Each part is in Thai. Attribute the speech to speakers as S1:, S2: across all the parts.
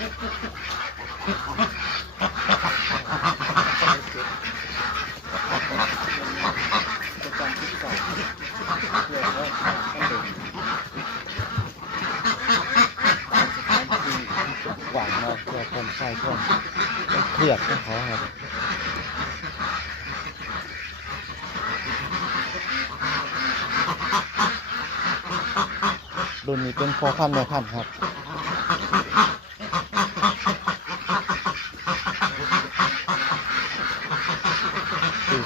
S1: หวังมาเพื่อคส่คนเครียดของเขาครับรุ่นนี้เป็นพอพันแม่พันครับ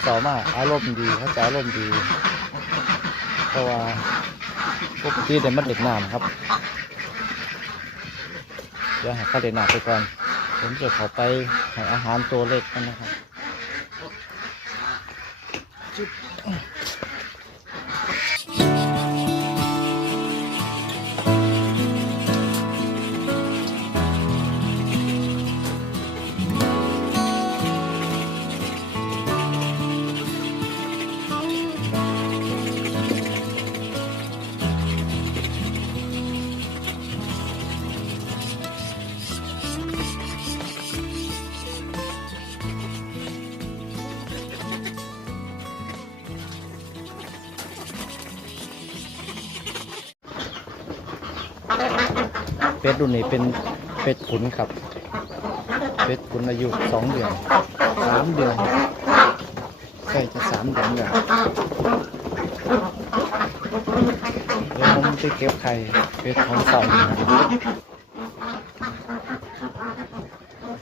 S1: สาวมากอารมณ์ดีเขาจะอารมณ์ดี เพราะว่าปกติเดี๋ยวมันเด็กน้ำครับ เดี๋ยวให้เขาเด็กน้ำไปก่อน ผมจะเขาไปให้อาหารตัวเล็กกันนะครับ เป็ดรุ่นนี้เป็นเป็ดขุนครับ เป็ดขุนอายุสองเดือนสามเดือนใกล้จะสามเดือนแล้วเดี๋ยวผมไปเก็บไข่เป็ดของสาร์นะครับ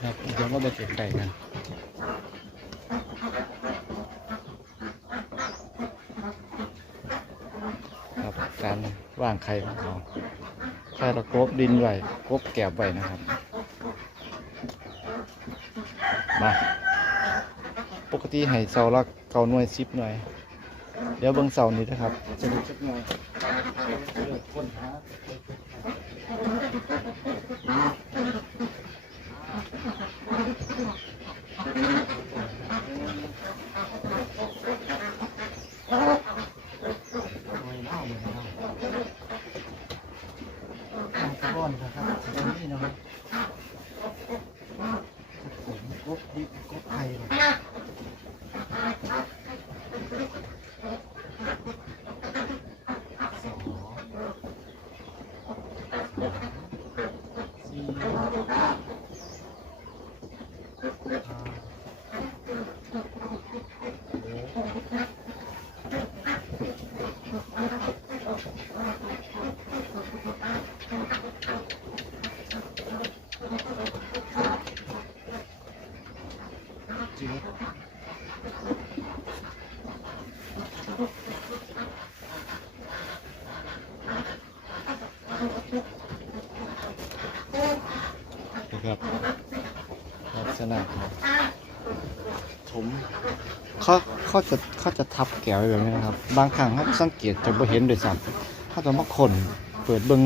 S1: ครับเดี๋ยวก็ไปเก็บไข่กันครับการว่างไข่ของเขา ใช่เรากบดินไว้กบแกบไว้นะครับ มา ปกติให้เสาละเก่าหน่วยซิปหน่วย เดี๋ยวเบิ่งเสานี้นะครับจะดูชักหน่อยเลือกค้นหาหน่วยเน่าหน่วยเน่าเอาตะก้อนนะครับตรงนี้นะครับผมกบดิบกบไข่เลย สองสี่ห้าหกเจ็ด นะครับลักษณะของถมเขาเขาจะเขาจะทับแก้วไว้แบบนี้นะครับ บางครั้งเขาสังเกตจะไม่เห็นด้วยซ้ำเขาจะมาขนเปิดเบิง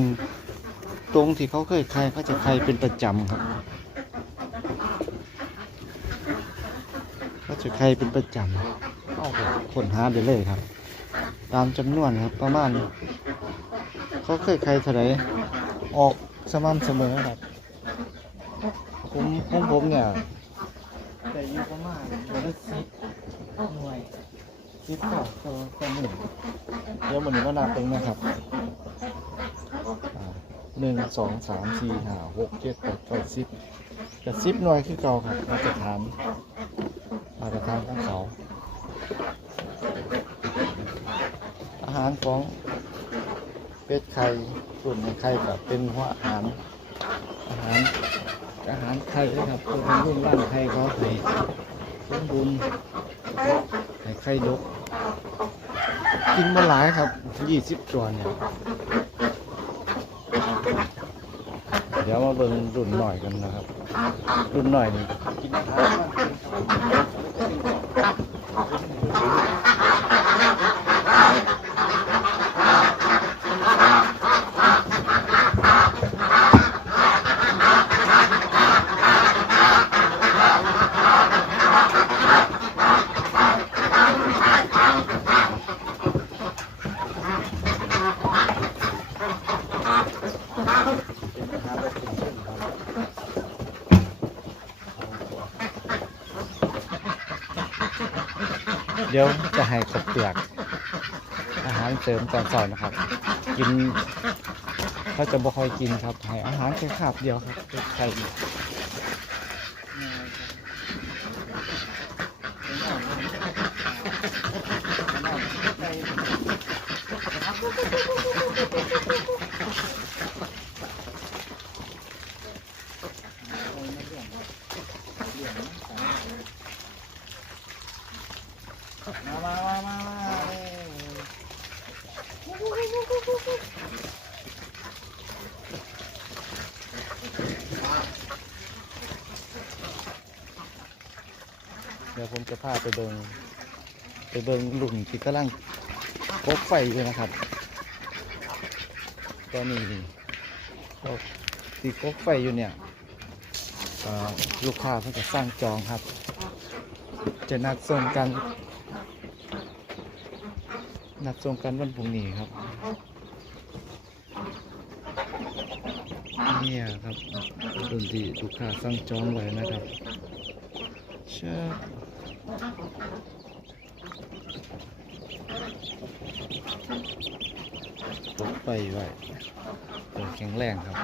S1: ตรงที่เขาเคยใครเขาจะใครเป็นประจำครับเขา จะใครเป็นประจำเอาไปค้นหาไปเลยครับ ตามจำนวนครับประมาณเขาเคยใครเท่าไรออกสม่ำเสมอครับผมผมผมเนี่ยแต่อยู่ประมาณวันละสิบหน่วยสิบต่อต่อต่อหนึ่งเดี๋ยววันนี้ก็นับเป็นนะครับหนึ่งสองสามสี่ห้าหกเจ็ดแปดเก้าสิบแต่สิบหน่วยคือเก่าครับมาตรฐานมาตรฐานของเขา อาหารของเป็ดไข่ส่วนในไข่กับเป็นหัวอาหาร อาหารอาหารไทยนะครับเป็นรุ่นร่างไทยเขาให้สมบูรณ์ให้ไข่ดก กินมาหลายครับยี่สิบตัวเนี่ย เดี๋ยวมาเบิ่งรุ่นหน่อยกันนะครับ รุ่นหน่อยนี่กินอาหาร ครับ ดี๋ยวจะให้ขบเปลือก อาหารเสริมตอนสอนนะครับ กินเขาจะบ่ค่อยกินครับให้อาหารแค่คาบเดียวครับใครอีก ยวผมจะพาไปเบิงไปเบิงหลุมที่กำลังกบไฟอยู่นะครับ ตอนนี้ก็ที่กบไฟอยู่เนี่ยลูกค้าเพิ่งจะสร้างจองครับ จะนัดส่งกัน นัดส่งกันวันพรุ่งนี้ครับเนี่ยครับดนตรีลูกค้าสั่งจองไว้นะครับเชื่อ ตกไปไว้ตัวแข็งแรงครับ